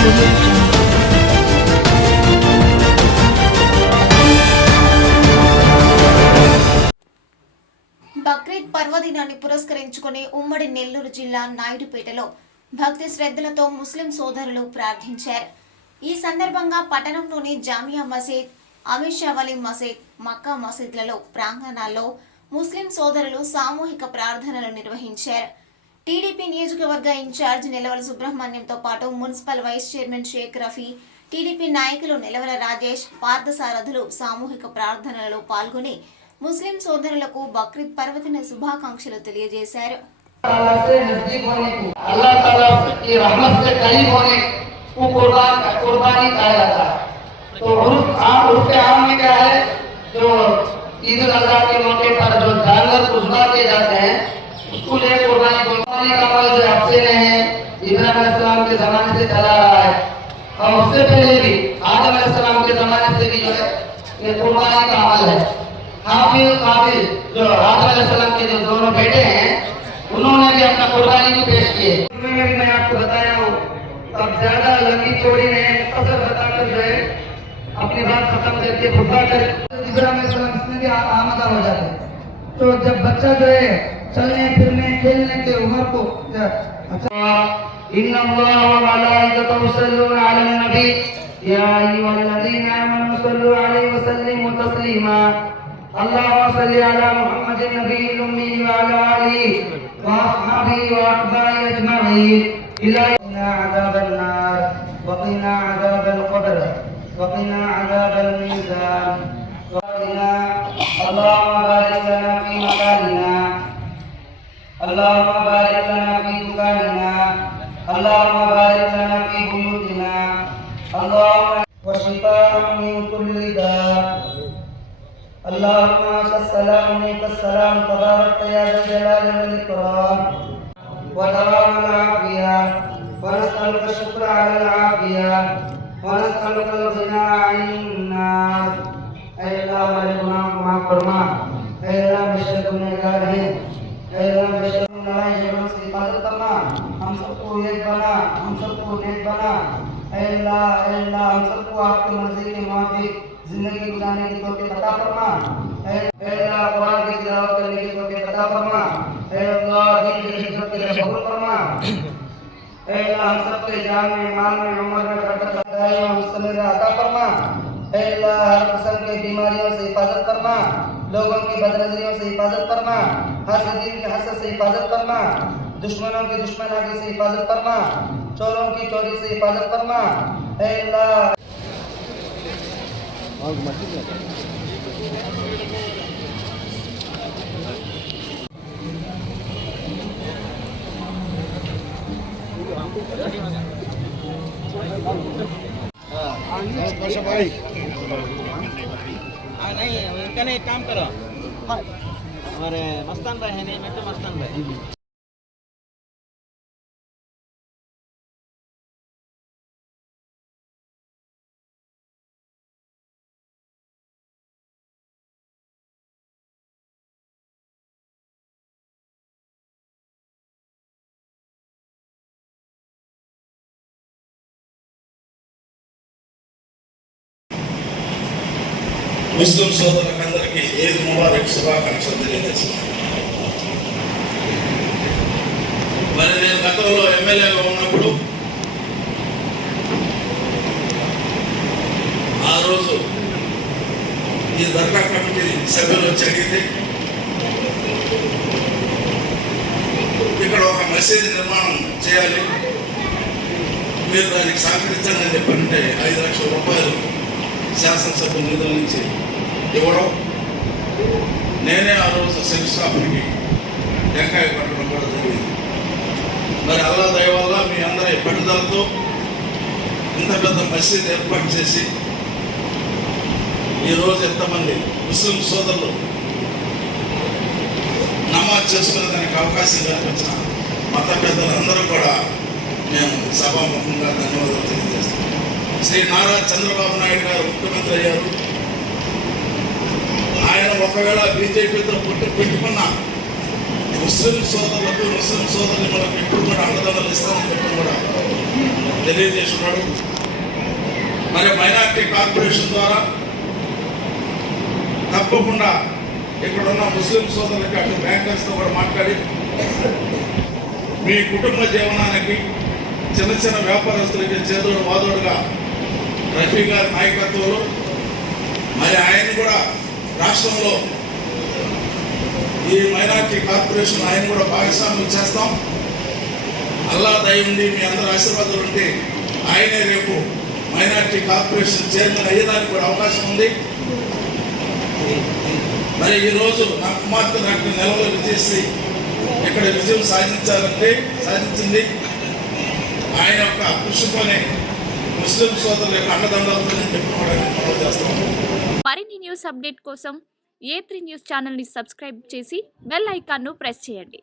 బక్రీద్ పర్వదినాన్ని పురస్కరించుకుని ఉమ్మడి నెల్లూరు జిల్లా నాయుడుపేటలో భక్తి శ్రద్ధలతో ముస్లిం సోదరులు ప్రార్థించారు. ఈ సందర్భంగా పట్టణంలోని జామియా మసీద్ అమిషావలి మసీద్ మక్కా మసీద్లలో ప్రాంగణాల్లో ముస్లిం సోదరులు సామూహిక ప్రార్థనలు నిర్వహించారు. టీడీపీ నియోజకవర్గ ఇన్ఛార్జ్ నిలవల సుబ్రహ్మణ్యంతో పాటు municipal vice chairman Shaik Rafi TDP నాయకులు నిలవల రాజేష్ పార్థసారథులు సామూహిక ప్రార్థనలలో పాల్గొని ముస్లిం సోదరులకు బక్రీద్ పర్వదిన శుభాకాంక్షలు తెలియజేశారు ताला से नजदीक होने को अल्लाह ताला की रहमत से करीब होने को कुर्बान कुर्बानी कहा जाता है तो उर्फ आम उर्फ आम में क्या है जो ईद उल अजहा के मौके पर जो जानवर कुर्बान किए जाते हैं उसको ले कुर्बानी ہونے کا جو حفظے میں ہے ابراہیم علیہ السلام کے زمانے سے چلا رہا ہے۔ اور اس سے پہلے بھی آدم علیہ السلام کے زمانے سے بھی جو ہے، یہ قربانی کا عمل ہے۔ حافظ قابل جو آدم علیہ السلام کے جو دونوں بیٹے ہیں، انہوں نے بھی اپنا قربانی بھی پیش کی ہے میں بھی میں آپ کو بتایا ہوں، اب زیادہ لمبی چوڑی نے مختصر بتا کر جو ہے، اپنی بات ختم کر کے پھٹا کر ابراہیم علیہ السلام اس میں بھی آمدہ ہو جاتے تو جب بچہ جو ہے चलने फिरने खेलने के उम्र को إن الله وملائكته يصلون على النبي يا أيها الذين آمنوا صلوا عليه وسلموا تسليما اللهم صل على محمد النبي الأمي وعلى آله وأصحابه وأتباعه أجمعين إلى قنا عذاب النار وقنا عذاب القبر وقنا عذاب الميزان وقنا اللهم بارك لنا في مكاننا اللهم بارك لنا في دكاننا. اللهم بارك لنا في بيوتنا. اللهم وشفاء من كل داء اللهم انت السلام منك السلام. تبارك يا ذا الجلال والاكرام ودوام العافيه ونسالك الشكر على العافيه ونسالك الغنى عن النار. اے اللہ ہمارے گناہوں کو معاف فرما اے اللہ بشر گنہگار ہیں اے اللہ بشر لڑائی جھگڑوں سے حفاظت کرنا ہم سب کو ایک بنا ہم سب کو نیک بنا اے اللہ اے اللہ، ہم سب کو آپ کی مرضی کے موافق زندگی گزارنے کی توفیق عطا فرما۔ اے اللہ، قرآن کی تلاوت کرنے کی توفیق عطا فرما۔ اے اللہ، دین کی خدمت کے لیے قبول فرما۔ اے اللہ، ہم سب کے جان میں، مال میں، عمر میں برکت لگائے اور مستمر عطا فرما۔ اے اللہ، ہر قسم کے بیماریوں سے حفاظت فرما۔ لوگوں کی بدنظریوں سے حفاظت فرما۔ حسدین کے حسد سے حفاظت فرما۔ دشمنوں کی دشمن آگے سے حفاظت فرما، چوروں کی چوری سے حفاظت فرما۔ اے اللہ۔ ہاں، نہیں کام کرو۔ ہمارے مستان بھائی ہیں، نہیں، میں مستان بھائی۔ ముస్లిం సోదరులందరికీ ఏది ముబారక్ శుభాకాంక్షలు తెలియజేస్తున్నాను. మరి నేను గతంలో ఎమ్మెల్యేగా ఉన్నప్పుడు ఆ రోజు ఈ దర్గా కమిటీ సభ్యులు వచ్చి అడిగితే ఇక్కడ ఒక మసీదు నిర్మాణం చేయాలి. మీరు దానికి సహకరించండి అని శాసనసభ నిధుల నుంచి ఇవ్వడం నేనే ఆ రోజు శంకుస్థాపనకి టెంకాయ పట్టడం కూడా జరిగింది. మరి అల్లా దయవల్ల మీ అందరి పట్టుదలతో ఇంత పెద్ద మసీద్ ఏర్పాటు చేసి ఈరోజు ఎంతమంది ముస్లిం సోదరులు నమాజ్ చేసుకునే దానికి అవకాశం కల్పించిన మత పెద్దలందరూ కూడా నేను సభాముఖంగా ధన్యవాదాలు శ్రీ నారా చంద్రబాబు నాయుడు గారు ముఖ్యమంత్రి అయ్యారు. ఆయన ఒకవేళ బీజేపీతో పుట్టి పెట్టుకున్న ముస్లిం సోదరులకు ముస్లిం సోదరులు మనకు ఎప్పుడు కూడా అండదండలు ఇస్తామని చెప్పి కూడా తెలియజేస్తున్నాడు. మరి మైనార్టీ కార్పొరేషన్ ద్వారా తప్పకుండా ఇక్కడ ఉన్న ముస్లిం సోదరులకి అటు బ్యాంకర్స్తో కూడా మాట్లాడి మీ కుటుంబ జీవనానికి చిన్న చిన్న వ్యాపారస్తులకి చేదోడు వాదోడుగా రఫీ గారి నాయకత్వంలో మరి ఆయన కూడా రాష్ట్రంలో ఈ మైనార్టీ కార్పొరేషన్ ఆయన కూడా భాగస్వామ్యం చేస్తాం. అల్లా దయండి మీ అందరి ఆశీర్వాదాలు ఉంటే ఆయనే రేపు మైనార్టీ కార్పొరేషన్ చైర్మన్ అయ్యేదానికి కూడా అవకాశం ఉంది. మరి ఈరోజు నా కుమార్తె నాకు నెలవల విజయశ్రీ ఇక్కడ విజయం సాధించాలంటే సాధించింది. ఆయన యొక్క కృషితోనే ముస్లిం సోదరుల యొక్క అండదండలతో చెప్పుకోవడానికి మనం చేస్తాం మరిన్ని న్యూస్ అప్డేట్ కోసం ఏ త్రీ న్యూస్ ఛానల్ని సబ్స్క్రైబ్ చేసి బెల్ ఐకాన్ను ప్రెస్ చేయండి.